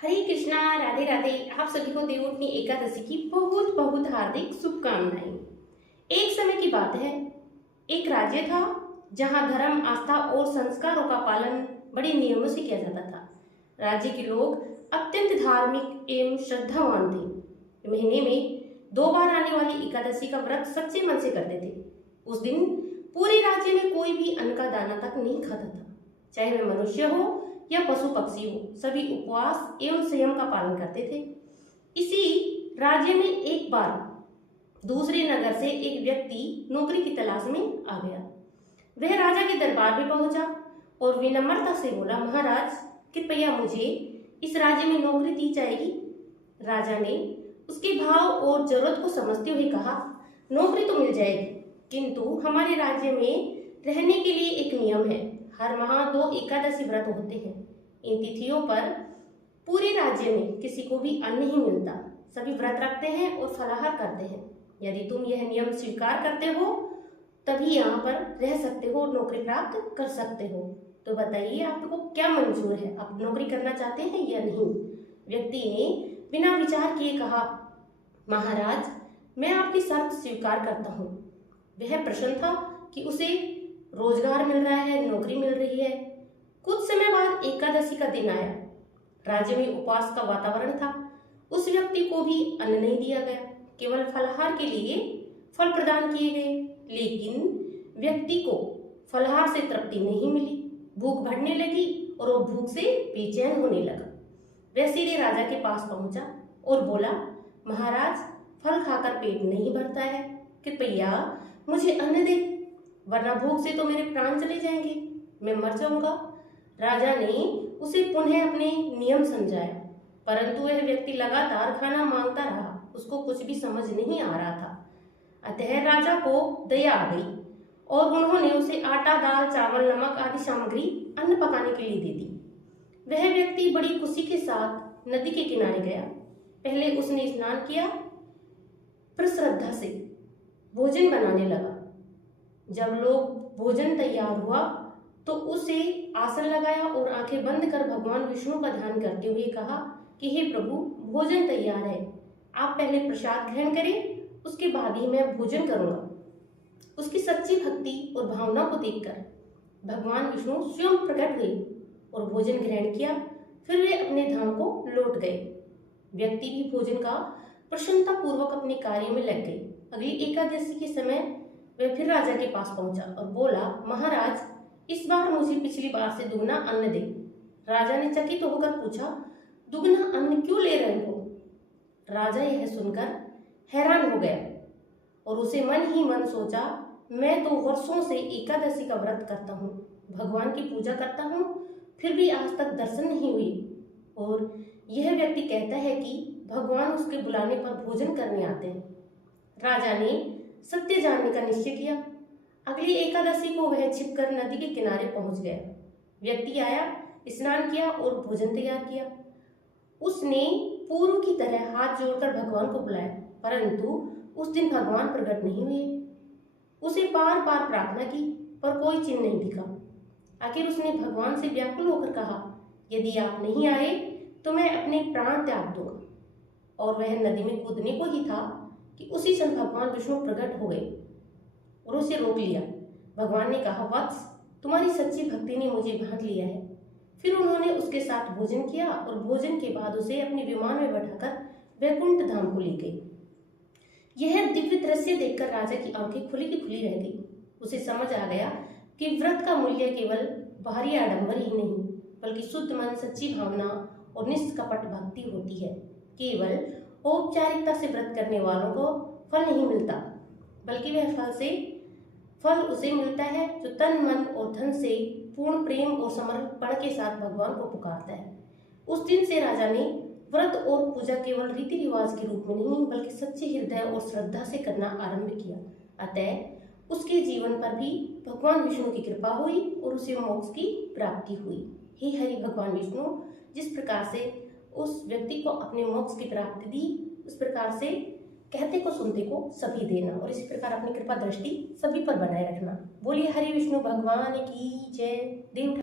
हरे कृष्णा, राधे राधे। आप सभी को देवउठनी एकादशी की बहुत बहुत हार्दिक शुभकामनाएं। एक समय की बात है, एक राज्य था जहां धर्म, आस्था और संस्कारों का पालन बड़े नियमों से किया जाता था। राज्य के लोग अत्यंत धार्मिक एवं श्रद्धावान थे। महीने में 2 बार आने वाली एकादशी का व्रत सच्चे मन से करते थे। उस दिन पूरे राज्य में कोई भी अन्न का दाना तक नहीं खाता था, चाहे वह मनुष्य हो या पशु पक्षी हो। सभी उपवास एवं संयम का पालन करते थे। इसी राज्य में एक बार दूसरे नगर से एक व्यक्ति नौकरी की तलाश में आ गया। वह राजा के दरबार में पहुंचा और विनम्रता से बोला, महाराज कृपया मुझे इस राज्य में नौकरी दी जाएगी। राजा ने उसके भाव और जरूरत को समझते हुए कहा, नौकरी तो मिल जाएगी, किंतु हमारे राज्य में रहने के लिए एक नियम है। हर माह 2 एकादशी व्रत होते हैं। इन तिथियों पर पूरे राज्य में किसी को भी अन्न नहीं मिलता। सभी व्रत रखते हैं और फलाहार करते हैं। यदि तुम यह नियम स्वीकार करते हो तभी यहाँ पर रह सकते हो और नौकरी प्राप्त कर सकते हो। तो बताइए आपको क्या मंजूर है, आप नौकरी करना चाहते हैं या नहीं? व्यक्ति ने बिना विचार किए कहा, महाराज मैं आपकी शर्त स्वीकार करता हूँ। वह प्रसन्न था कि उसे रोजगार मिल रहा है, नौकरी मिल रही है। कुछ समय बाद एकादशी का दिन आया। राज्य में उपवास का वातावरण था। उस व्यक्ति को भी अन्न नहीं दिया गया, केवल फलाहार के लिए फल प्रदान किए गए। लेकिन व्यक्ति को फलाहार से तृप्ति नहीं मिली। भूख बढ़ने लगी और वो भूख से बेचैन होने लगा। वह सीधे राजा के पास पहुंचा और बोला, महाराज फल खाकर पेट नहीं भरता है, कृपया मुझे अन्न दे, वरना भूख से तो मेरे प्राण चले जाएंगे, मैं मर जाऊंगा। राजा ने उसे पुनः अपने नियम समझाया, परंतु वह व्यक्ति लगातार खाना मांगता रहा। उसको कुछ भी समझ नहीं आ रहा था। अतः राजा को दया आ गई और उन्होंने उसे आटा, दाल, चावल, नमक आदि सामग्री अन्न पकाने के लिए दे दी। वह व्यक्ति बड़ी खुशी के साथ नदी के किनारे गया। पहले उसने स्नान किया, फिर श्रद्धा से भोजन बनाने लगा। जब लोग भोजन तैयार हुआ तो उसे आसन लगाया और आंखें बंद कर भगवान विष्णु का ध्यान करते हुए कहा कि हे प्रभु, भोजन तैयार है, आप पहले प्रसाद ग्रहण करें, उसके बाद ही मैं भोजन करूंगा। उसकी सच्ची भक्ति और भावना को देखकर भगवान विष्णु स्वयं प्रकट हुए और भोजन ग्रहण किया। फिर वे अपने धाम को लौट गए। व्यक्ति भी भोजन का प्रसन्नता पूर्वक अपने कार्य में लग गए। अगली एकादशी के समय वह फिर राजा के पास पहुंचा और बोला, महाराज इस बार मुझे पिछली बार से दुगना अन्न दे। राजा ने चकित होकर पूछा, दुगना अन्न क्यों ले रहे हो? राजा यह सुनकर हैरान हो गया और उसे मन ही मन सोचा, मैं तो वर्षों से एकादशी का व्रत करता हूँ, भगवान की पूजा करता हूँ, फिर भी आज तक दर्शन नहीं हुई। और यह व्यक्ति कहता है कि भगवान उसके बुलाने पर भोजन करने आते हैं। राजा ने सत्य जानने का निश्चय किया। अगली एकादशी को वह छिपकर नदी के किनारे पहुंच गया। व्यक्ति आया, स्नान किया और भोजन तैयार किया। उसने पूर्व की तरह हाथ जोड़कर भगवान को बुलाया, परंतु उस दिन भगवान प्रकट नहीं हुए। उसे बार बार प्रार्थना की पर कोई चिन्ह नहीं दिखा। आखिर उसने भगवान से व्याकुल होकर कहा, यदि आप नहीं आए तो मैं अपने प्राण त्याग दूंगा। और वह नदी में कूदने को ही था कि उसी क्षण भगवान विष्णु प्रकट हो गए और उसे रोक लिया। भगवान ने कहा, वत्स तुम्हारी सच्ची भक्ति ने मुझे बांध लिया है। फिर उन्होंने उसके साथ भोजन किया और भोजन के बाद उसे अपने विमान में बैठाकर वैकुंठ धाम को ले गई। यह दिव्य दृश्य देखकर राजा की आंखें खुली की खुली रह गई। उसे समझ आ गया कि व्रत का मूल्य केवल बाहरी आडंबर ही नहीं, बल्कि शुद्ध मन, सच्ची भावना और निष्कपट भक्ति होती है। केवल औपचारिकता से व्रत करने वालों को फल नहीं मिलता, बल्कि वह फल उसे मिलता है जो तन, मन और धन से पूर्ण प्रेम और समर्पण के साथ भगवान को पुकारता है। उस दिन से राजा ने व्रत और पूजा केवल रीति रिवाज के रूप में नहीं, बल्कि सच्चे हृदय और श्रद्धा से करना आरंभ किया। अतः उसके जीवन पर भी भगवान विष्णु की कृपा हुई और उसे मोक्ष की प्राप्ति हुई। हे हरि भगवान विष्णु, जिस प्रकार से उस व्यक्ति को अपने मोक्ष की प्राप्ति दी, उस प्रकार से कहते को सुनते को सभी देना और इसी प्रकार अपनी कृपा दृष्टि सभी पर बनाए रखना। बोलिए हरि विष्णु भगवान की जय। देव